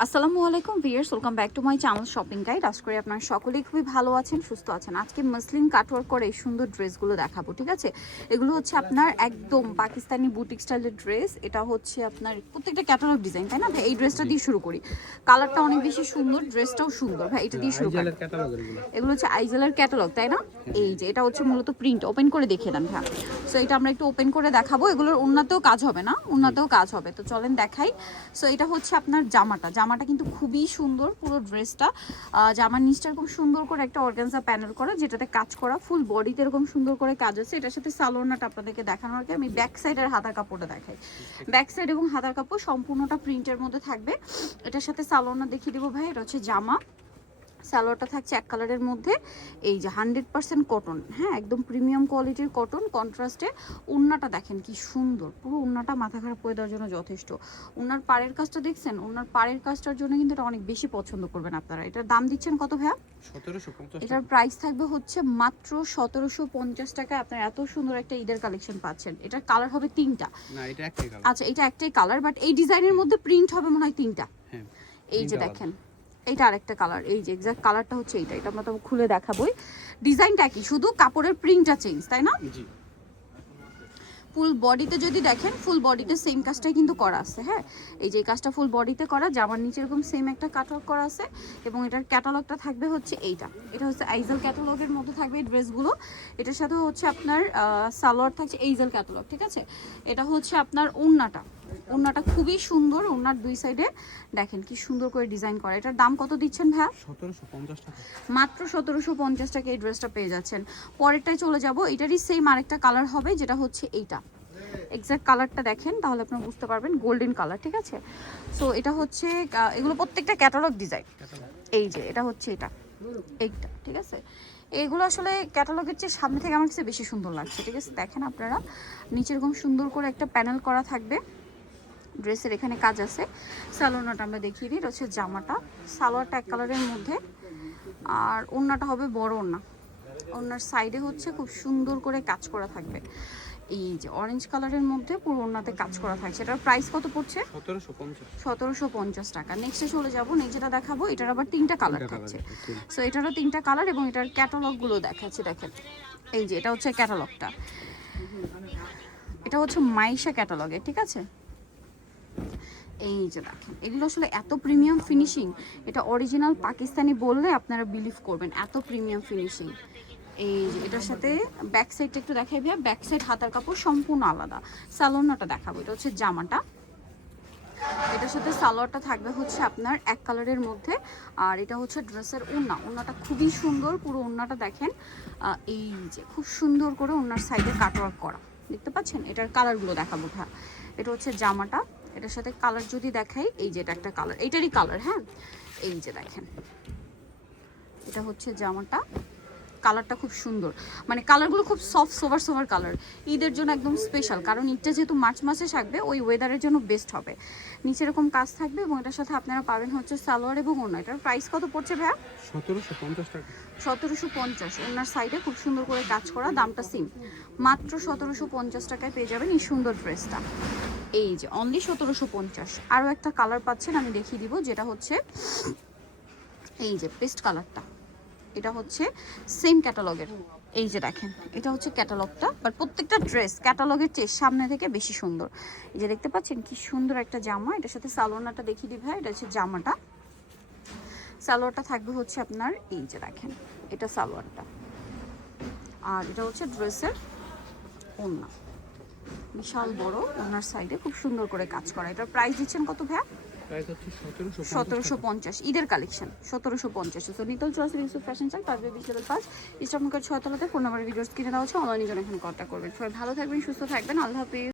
আসসালামু আলাইকুম viewers welcome back to my channel shopping guide. আশা করি আপনারা সকলেই খুবই ভালো আছেন সুস্থ আছেন। আজকে মসলিন কাটওয়ার্ক করে এই সুন্দর ড্রেসগুলো দেখাবো ঠিক আছে? এগুলো হচ্ছে আপনার একদম পাকিস্তানি বুটিক স্টাইলের ড্রেস। এটা হচ্ছে আপনার প্রত্যেকটা ক্যাটালগ ডিজাইন তাই না ভাই? এই ড্রেসটা দিয়ে শুরু করি। কালারটা অনেক বেশি সুন্দর ড্রেসটাও সুন্দর ভাই এটা দিয়ে শুরু করি। এগুলো। হচ্ছে আইজেলের ক্যাটালগ তাই না? এই যে এটা হচ্ছে মূলত প্রিন্ট ওপেন করে দেখিয়ে দেন হ্যাঁ সো এটা আমরা একটু ওপেন করে দেখাবো। এগুলোর উন্নতেও কাজ হবে না? উন্নতেও কাজ হবে। তো চলেন দেখাই। সো এটা হচ্ছে আপনার জামাটা জামাটা কিন্তু খুবই সুন্দর, পুরো ড্রেসটা জামার নিচটা খুব সুন্দর করে একটা অর্গানজা প্যানেল করা, যেটাতে কাজ করা ফুল বডিতে এরকম সুন্দর করে কাজ আছে এটার সাথে সালোনাটা আপনাদেরকে দেখানোর আগে আমি ব্যাক সাইডের হাতার কাপড়টা দেখাই। ব্যাক সাইড এবং হাতার কাপড় সম্পূর্ণটা প্রিন্টের মধ্যে থাকবে। এটার সাথে সালোনা দেখিয়ে দেবো ভাই, এটা হচ্ছে জামা। সালোয়ারটা থাকছে এক কালারের মধ্যে। এই যে হান্ড্রেড পার্সেন্ট কটন হ্যাঁ একদম প্রিমিয়াম কোয়ালিটির কটন কন্ট্রাস্টে উন্নাটা দেখেন কি সুন্দর পুরো উন্নাটা মাথা খারাপ করে দেওয়ার জন্য যথেষ্ট। উনার পাড়ের কাজটা দেখছেন? উন্নার পাড়ের কাজটার জন্য কিন্তু এটা অনেক বেশি পছন্দ করবেন আপনারা। এটার দাম দিচ্ছেন কত ভাইয়া? এটার প্রাইস থাকবে হচ্ছে মাত্র সতেরোশো পঞ্চাশ টাকা আপনারা এত সুন্দর একটা ঈদের কালেকশন পাচ্ছেন। এটার কালার হবে তিনটা। আচ্ছা এটা একটাই কালার বাট এই ডিজাইনের মধ্যে প্রিন্ট হবে মনে হয় তিনটা। হ্যাঁ এই যে দেখেন এইটা আরেকটা কালার এই যে এক্সাক্ট কালারটা হচ্ছে এইটা এটা আমরা তো খুলে দেখাবোই। ডিজাইনটা কি? শুধু কাপড়ের প্রিন্টটা চেঞ্জ তাই না? জি। ফুল বডিতে যদি দেখেন ফুল বডিতে সেম কাজটাই কিন্তু করা আছে হ্যাঁ? এই যে এই কাজটা ফুল বডিতে করা জামার নিচে এরকম সেম একটা কাটওয়ার্ক করা আছে এবং এটার ক্যাটালগটা থাকবে হচ্ছে এইটা। এটা হচ্ছে আইজেল ক্যাটালগের মধ্যে থাকবে এই ড্রেসগুলো এটার সাথে হচ্ছে আপনার সালোয়ার থাকছে এইজেল ক্যাটালগ ঠিক আছে? এটা হচ্ছে আপনার ওন্নাটা। ওন্নাটা খুবই সুন্দর ওন্নার দুই সাইডে দেখেন কি সুন্দর করে ডিজাইন করা। এটার দাম কত দিচ্ছেন ভাইয়া? সতেরোশো পঞ্চাশ টাকা। মাত্র সতেরোশো পঞ্চাশ টাকা এই ড্রেসটা পেয়ে যাচ্ছেন। পরেরটায় চলে যাব এটারই সেম আরেকটা কালার হবে যেটা হচ্ছে এইটা। এক্সাক্ট কালারটা দেখেন তাহলে আপনারা বুঝতে পারবেন গোল্ডেন কালার ঠিক আছে? সো এটা হচ্ছে এগুলো প্রত্যেকটা ক্যাটালগ ডিজাইন এই যে এটা হচ্ছে এটা। এইটা ঠিক আছে? এগুলো আসলে ক্যাটালগের চেয়ে সামনে থেকে আমার কাছে বেশি সুন্দর লাগছে ঠিক আছে? দেখেন আপনারা নিচে এরকম সুন্দর করে একটা প্যানেল করা থাকবে। ড্রেসের এখানে কাজ আছে। সালোয়ারটা আমরা দেখিয়ে দিই এটা হচ্ছে জামাটা। সালোয়ারটা এক কালারের মধ্যে। আর ওড়নাটা হবে বড় ওড়না। ওড়নার সাইডে হচ্ছে খুব সুন্দর করে কাজ করা থাকবে। এই যে অরেঞ্জ কালারের মধ্যে পুরো ওড়নাতে কাজ করা থাকছে। এটার প্রাইস কত পড়ছে? সতেরোশো পঞ্চাশ। টাকা। নেক্সটে চলে যাব। নেক্সট যেটা দেখাবো এটার আবার তিনটা কালার থাকছে। সো এটারও তিনটা কালার এবং এটার ক্যাটালগুলো দেখাচ্ছে দেখেন। এই যে এটা হচ্ছে ক্যাটালগটা এটা হচ্ছে মাইশা ক্যাটালগে ঠিক আছে? এই যে দেখেন, এগুলো আসলে এত প্রিমিয়াম ফিনিশিং এটা অরিজিনাল পাকিস্তানি বললে আপনারা বিলিভ করবেন, এত প্রিমিয়াম ফিনিশিং এই যে, এটার সাথে ব্যাক সাইডটা একটু দেখাই ভাইয়া ব্যাক সাইড হাতার কাপড় সম্পূর্ণ আলাদা। সালোনাটা দেখাবো, এটা হচ্ছে জামাটা। এটার সাথে সালোয়ারটা থাকবে হচ্ছে আপনার এক কালারের মধ্যে, আর এটা হচ্ছে ড্রেসের ওড়না। ওড়নাটা খুবই সুন্দর, পুরো ওড়নাটা দেখেন। এই যে, খুব সুন্দর করে ওড়নার সাইডে কাটওয়ার্ক করা। দেখতে পাচ্ছেন? এটার কালারগুলো দেখাবো এটা হচ্ছে জামাটা। এটার সাথে কালার যদি দেখাই এই যে এটা একটা কালার এটারই কালার হ্যাঁ? এই যে দেখেন। এটা হচ্ছে জামাটা। কালারটা খুব সুন্দর। মানে কালারগুলো খুব সফট সোভার সোভার কালার ঈদের জন্য একদম স্পেশাল কারণ ঈদটা যেহেতু মার্চ মাসে থাকবে ওই ওয়েদারের জন্য বেস্ট হবে। নিচে এরকম কাজ থাকবে এবং এটার সাথে আপনারা পাবেন হচ্ছে সালোয়ার এবং ওড়না। এটার প্রাইস কত পড়ছে ভাইয়া? সতেরোশো পঞ্চাশ টাকা। সতেরোশো পঞ্চাশ। ওনার সাইডে খুব সুন্দর করে কাজ করা দামটা সিম মাত্র সতেরোশো পঞ্চাশ টাকায় পেয়ে যাবেন এই সুন্দর ড্রেসটা এই যে অনলি সতেরোশো পঞ্চাশ। আরও একটা কালার পাচ্ছেন, আমি দেখিয়ে দিব, যেটা হচ্ছে এই যে পেস্ট কালারটা এটা হচ্ছে সেম ক্যাটালগের এই যে দেখেন, এটা হচ্ছে ক্যাটালগটা বাট প্রত্যেকটা ড্রেস ক্যাটালগের চেয়ে সামনে থেকে বেশি সুন্দর। এই যে দেখতে পাচ্ছেন, কি সুন্দর একটা জামা। এটার সাথে সালোনাটা দেখিয়ে ভাই, এটা হচ্ছে জামাটা। সালোয়ারটা থাকবে হচ্ছে আপনার, এই যে দেখেন, এটা সালোয়ারটা। আর এটা হচ্ছে ড্রেসের ওড়না। বিশাল বড় ওনার সাইডে খুব সুন্দর করে কাজ করা। এটার প্রাইস দিচ্ছেন কত ভ্যা সতেরোশো পঞ্চাশ ঈদের কালেকশন সতেরোশো পঞ্চাশ। তো নিতল চয়েস ইউসুফ ফ্যাশন চাই পাঁচ বিশ লেভেল পাঁচ ইস্টার্ন ছয় তলাতে ফোন নাম্বার ভিডিওস কিনে দেওয়া হচ্ছে। অনলাইনে জন্য এখন কন্ট্যাক্ট করবেন। সবাই ভালো থাকবেন সুস্থ থাকবেন। আল্লাহ হাফিজ।